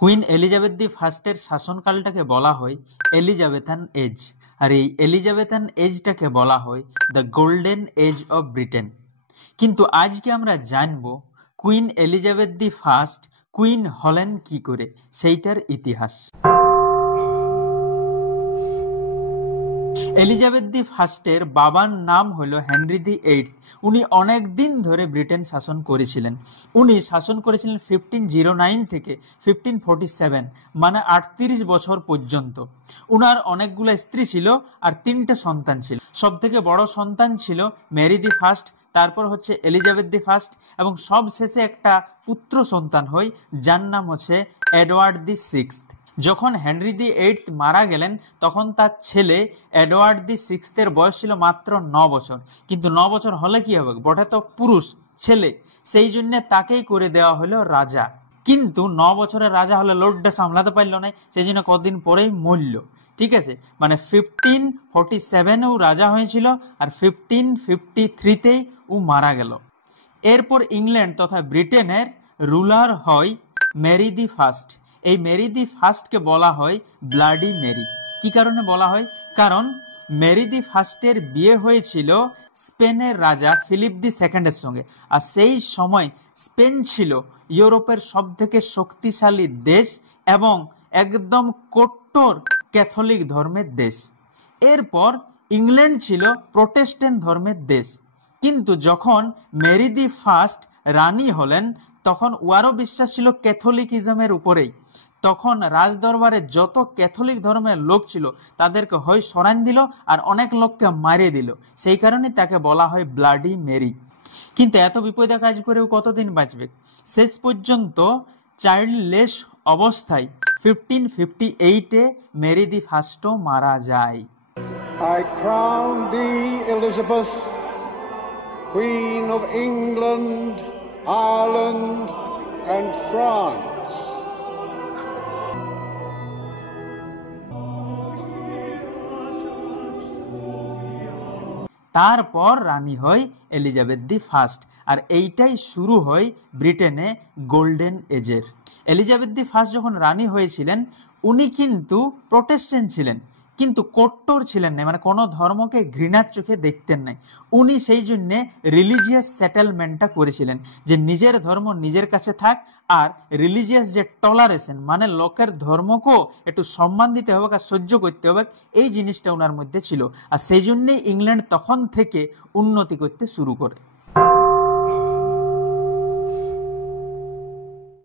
Queen Elizabeth দি ফার্স্টের শাসনকালটাকে বলা হয় এলিজাবেথান এজ, আর এই এলিজাবেথান এজটাকে বলা হয় the golden age of Britain. কিন্তু আজকে আমরা জানব Queen Elizabeth the first queen হলেন কি করে, সেইটার ইতিহাস। এলিজাবেথ দি ফার্স্টের বাবার নাম হলো হেনরি দি এইট। উনি অনেক দিন ধরে ব্রিটেন শাসন করেছিলেন। উনি শাসন করেছিলেন 1509 থেকে 1547, মানে 38 বছর পর্যন্ত। উনার অনেকগুলো স্ত্রী ছিল আর 3টে সন্তান ছিল। সব থেকে বড় সন্তান ছিল মেরি দি ফার্স্ট, তারপর হচ্ছে এলিজাবেথ দি ফার্স্ট, এবং সব শেষে একটা পুত্র সন্তান হয় যার নাম হচ্ছে এডওয়ার্ড দি সিক্সথ। যখন হেনরি দি এইট মারা গেলেন তখন তার ছেলে এডওয়ার্ড দি সিক্সথের বয়স ছিল মাত্র 9 বছর। কিন্তু 9 বছর হলে কি হবে, বটে তো পুরুষ ছেলে, সেই জন্য তাকেই করে দেওয়া হলো রাজা। কিন্তু 9 বছরের রাজা হলে লোডটা সামলাতে পারলো না, সেই জন্য কদিন পরেই মরল। ঠিক আছে, মানে 1547 ও রাজা হয়েছিল আর 1553তেই ও মারা গেল। এরপর ইংল্যান্ড তথা ব্রিটেনের রুলার হয় মেরি দি ফার্স্ট। এই মেরি দি ফার্স্টকে বলা হয় ব্লাডি মেরি। কি কারণে বলা হয়? কারণ মেরি দি ফার্স্টের বিয়ে হয়েছিল স্পেনের রাজা ফিলিপ দি সেকেন্ডের সঙ্গে, আর সেই সময় স্পেন ছিল ইউরোপের সব থেকে শক্তিশালী দেশ এবং একদম কট্টর ক্যাথলিক ধর্মের দেশ। এরপর ইংল্যান্ড ছিল প্রোটেস্ট্যান্ট ধর্মের দেশ। কিন্তু যখন মেরি দি ফার্স্ট রানী হলেন তখন ওয়ারও বিশ্বাস ছিল ক্যাথলিকিজমের উপরেই। তখন রাজদরবারে যত ক্যাথলিক ধর্মের লোক ছিল তাদেরকে হয় সরান দিল আর অনেক লোককে মারিয়ে দিল। সেই কারণে তাকে বলা হয় ব্লাডি মেরি। কিন্তু এত বিপদে কাজ করেও কতদিন বাঁচবে? শেষ পর্যন্ত চাইল্ডলেস অবস্থায় 1558-এ মেরি দি ফার্স্টও মারা যায়। I crown thee, Elizabeth, Queen of England, Ireland and France. তারপর রানী হয় এলিজাবেথ দি ফার্স্ট, আর এইটাই শুরু হয় ব্রিটেনে গোল্ডেন এজের। এলিজাবেথ দি ফার্স্ট যখন রানী হয়েছিলেন উনি কিন্তু প্রোটেস্ট্যান্ট ছিলেন, কিন্তু কট্টর ছিলেন না, মানে কোনো ধর্মকে ঘৃণার চোখে দেখতেন নাই। উনি সেই জন্য রিলিজিয়াস সেটেলমেন্টটা করেছিলেন, যে নিজের ধর্ম নিজের কাছে থাক, আর রিলিজিয়াস যে টলারেশন, মানে লোকের ধর্মকেও একটু সম্মান দিতে হবে আর সহ্য করতে হবে, এই জিনিসটা ওনার মধ্যে ছিল। আর সেই জন্যই ইংল্যান্ড তখন থেকে উন্নতি করতে শুরু করে।